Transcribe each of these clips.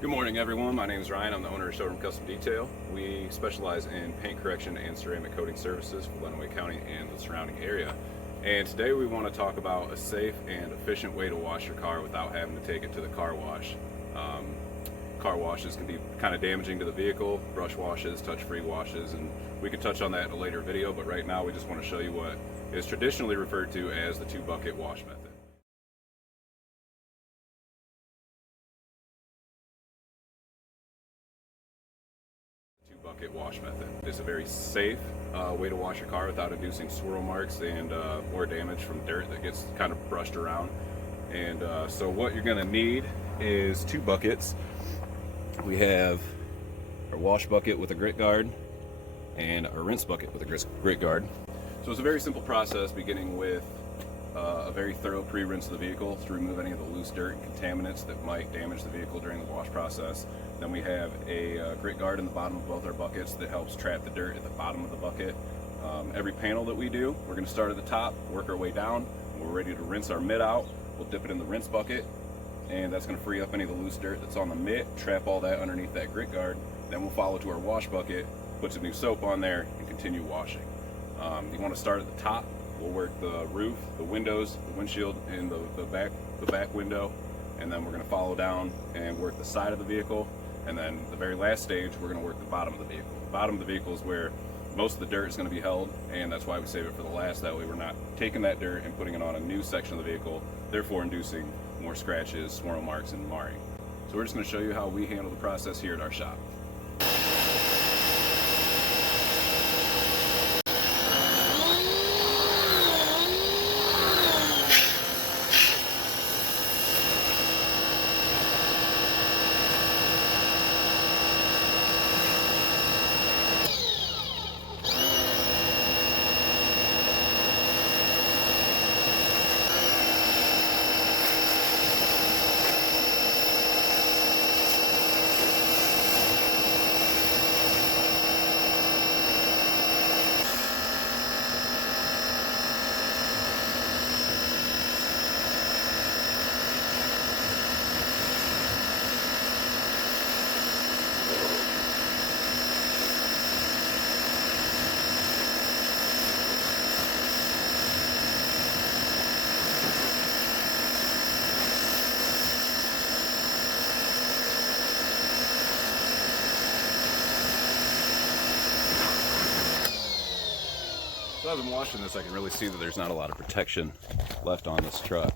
Good morning, everyone. My name is Ryan. I'm the owner of Showroom Custom Detail. We specialize in paint correction and ceramic coating services for Lenawee County and the surrounding area. And today we want to talk about a safe and efficient way to wash your car without having to take it to the car wash. Car washes can be kind of damaging to the vehicle, brush washes, touch-free washes, and we can touch on that in a later video, but right now we just want to show you what is traditionally referred to as the two-bucket wash method. Bucket wash method. It's a very safe way to wash your car without inducing swirl marks and more damage from dirt that gets kind of brushed around. And so what you're going to need is two buckets. We have our wash bucket with a grit guard and our rinse bucket with a grit guard. So it's a very simple process, beginning with a very thorough pre-rinse of the vehicle to remove any of the loose dirt and contaminants that might damage the vehicle during the wash process. Then we have a grit guard in the bottom of both our buckets that helps trap the dirt at the bottom of the bucket. Every panel that we do, we're going to start at the top, work our way down. When we're ready to rinse our mitt out, we'll dip it in the rinse bucket, and that's going to free up any of the loose dirt that's on the mitt, trap all that underneath that grit guard. Then we'll follow to our wash bucket, put some new soap on there, and continue washing. You want to start at the top. We'll work the roof, the windows, the windshield, and the back window, and then we're going to follow down and work the side of the vehicle. And then the very last stage, we're going to work the bottom of the vehicle. The bottom of the vehicle is where most of the dirt is going to be held, and that's why we save it for the last. That way we're not taking that dirt and putting it on a new section of the vehicle, therefore inducing more scratches, swirl marks, and marring. So we're just going to show you how we handle the process here at our shop. So as I'm washing this, I can really see that there's not a lot of protection left on this truck.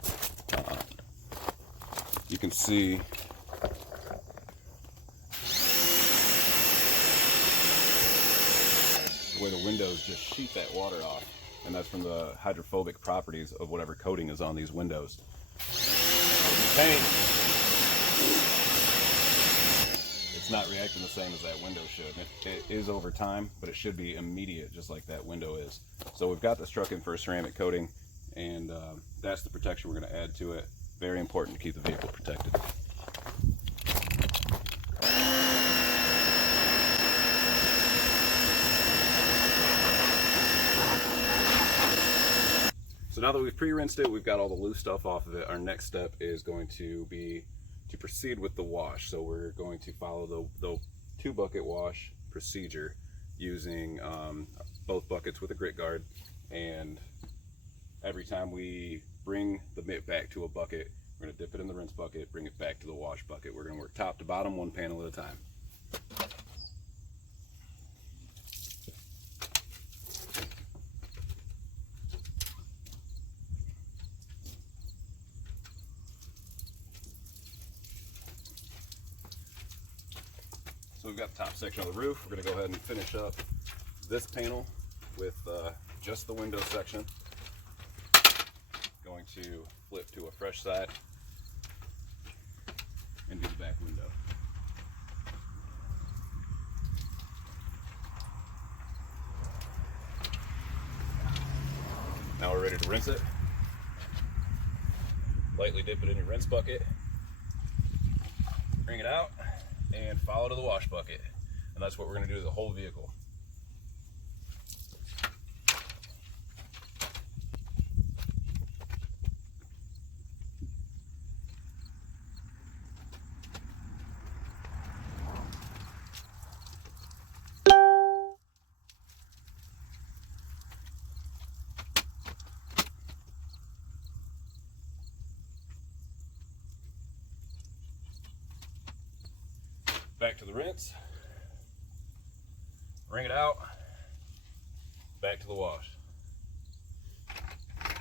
You can see where the windows just sheet that water off, and that's from the hydrophobic properties of whatever coating is on these windows. Paint, it's not reacting the same as that window should. It is over time, but it should be immediate, just like that window is. So we've got this truck in for a ceramic coating, and that's the protection we're going to add to it. Very important to keep the vehicle protected. So now that we've pre-rinsed it, we've got all the loose stuff off of it. Our next step is going to be to proceed with the wash. So we're going to follow the two bucket wash procedure using both buckets with a grit guard, and every time we bring the mitt back to a bucket, we're going to dip it in the rinse bucket, bring it back to the wash bucket. We're going to work top to bottom, one panel at a time. So we've got the top section of the roof. We're going to go ahead and finish up this panel with just the window section. Going to flip to a fresh side and do the back window. Now we're ready to rinse it. Lightly dip it in your rinse bucket, bring it out, and follow to the wash bucket. And that's what we're going to do to the whole vehicle. Back to the rinse, wring it out, back to the wash.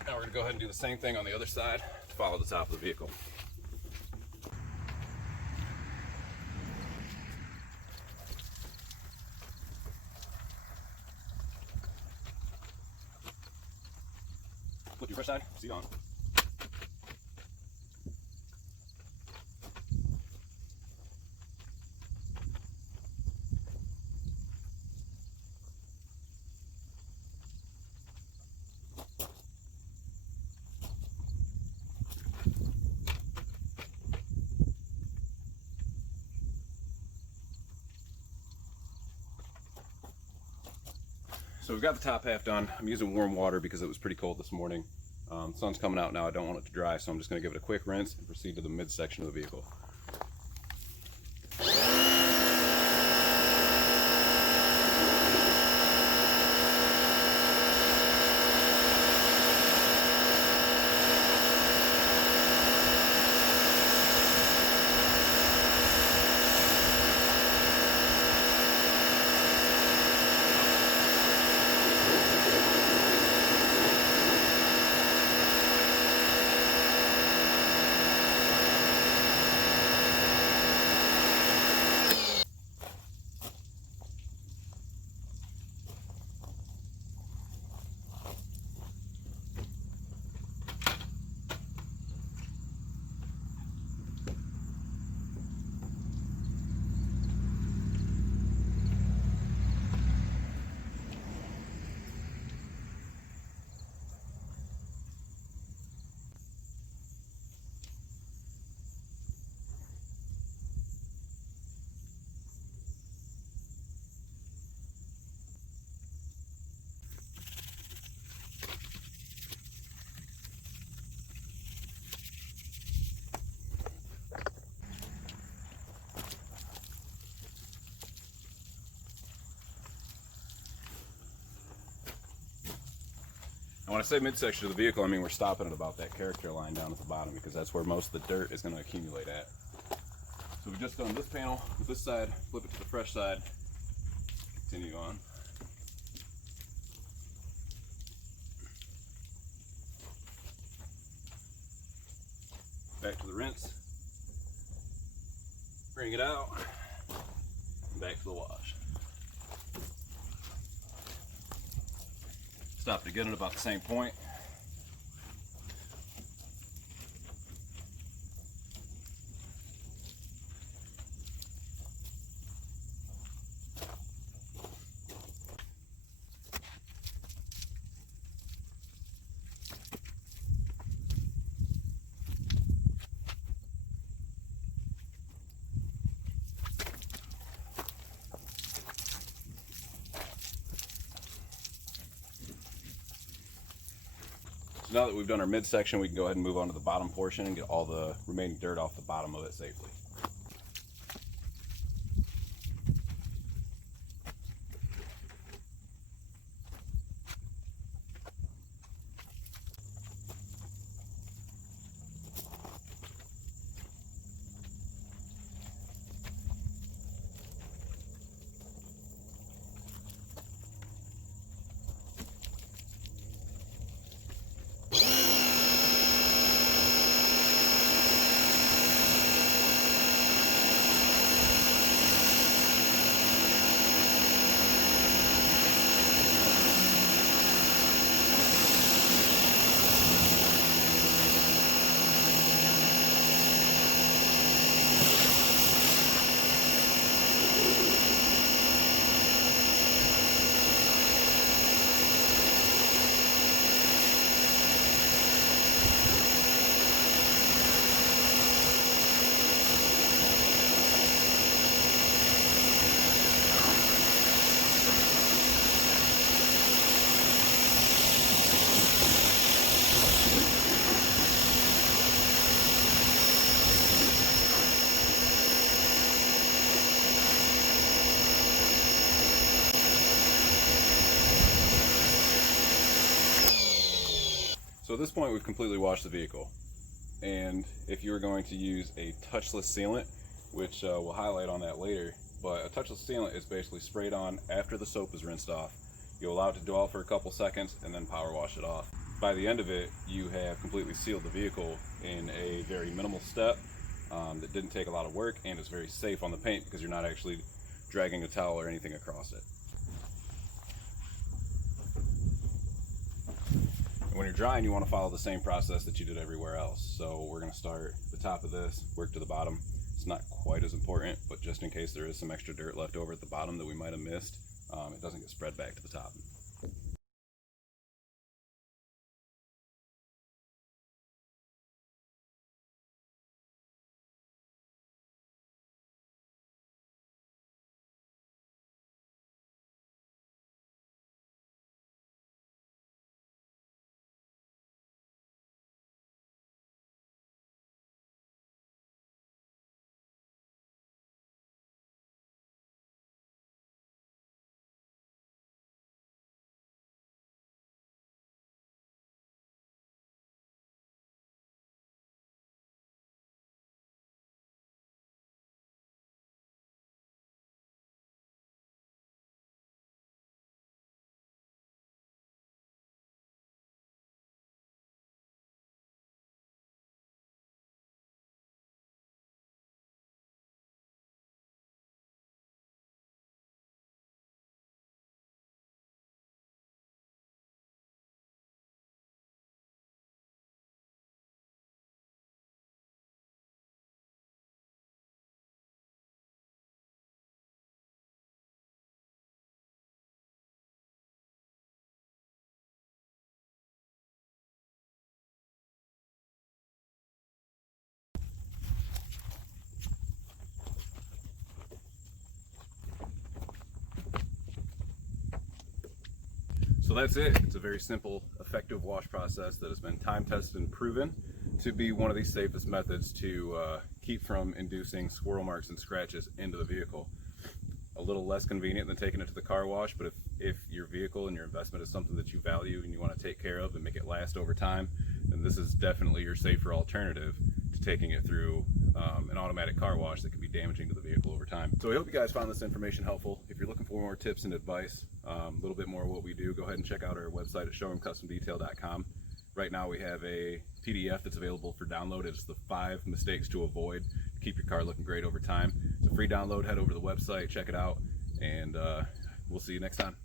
Now we're going to go ahead and do the same thing on the other side to follow the top of the vehicle. Flip your fresh side, seat on. So we've got the top half done. I'm using warm water because it was pretty cold this morning. Sun's coming out now. I don't want it to dry, so I'm just going to give it a quick rinse and proceed to the midsection of the vehicle. When I say midsection of the vehicle, I mean we're stopping at about that character line down at the bottom because that's where most of the dirt is going to accumulate at. So we've just done this panel with this side, flip it to the fresh side, continue on. Back to the rinse, bring it out, and back to the wash. Stopped again at about the same point. Now that we've done our midsection, we can go ahead and move on to the bottom portion and get all the remaining dirt off the bottom of it safely. So at this point we've completely washed the vehicle, and if you were going to use a touchless sealant, which we'll highlight on that later. But a touchless sealant is basically sprayed on after the soap is rinsed off. You allow it to dwell for a couple seconds and then power wash it off. By the end of it, you have completely sealed the vehicle in a very minimal step that didn't take a lot of work, and is very safe on the paint because you're not actually dragging a towel or anything across it. And when you're drying, you want to follow the same process that you did everywhere else. So we're going to start the top of this, work to the bottom. It's not quite as important, but just in case there is some extra dirt left over at the bottom that we might have missed, it doesn't get spread back to the top. So that's it. It's a very simple, effective wash process that has been time tested and proven to be one of the safest methods to keep from inducing swirl marks and scratches into the vehicle. A little less convenient than taking it to the car wash, but if your vehicle and your investment is something that you value and you want to take care of and make it last over time, then this is definitely your safer alternative to taking it through an automatic car wash that can be damaging to the vehicle over time. So I hope you guys found this information helpful. If you're looking for more tips and advice, a little bit more of what we do, go ahead and check out our website at showroomcustomdetail.com. Right now we have a PDF that's available for download. It's the 5 mistakes to avoid to keep your car looking great over time. It's a free download. Head over to the website, check it out, and we'll see you next time.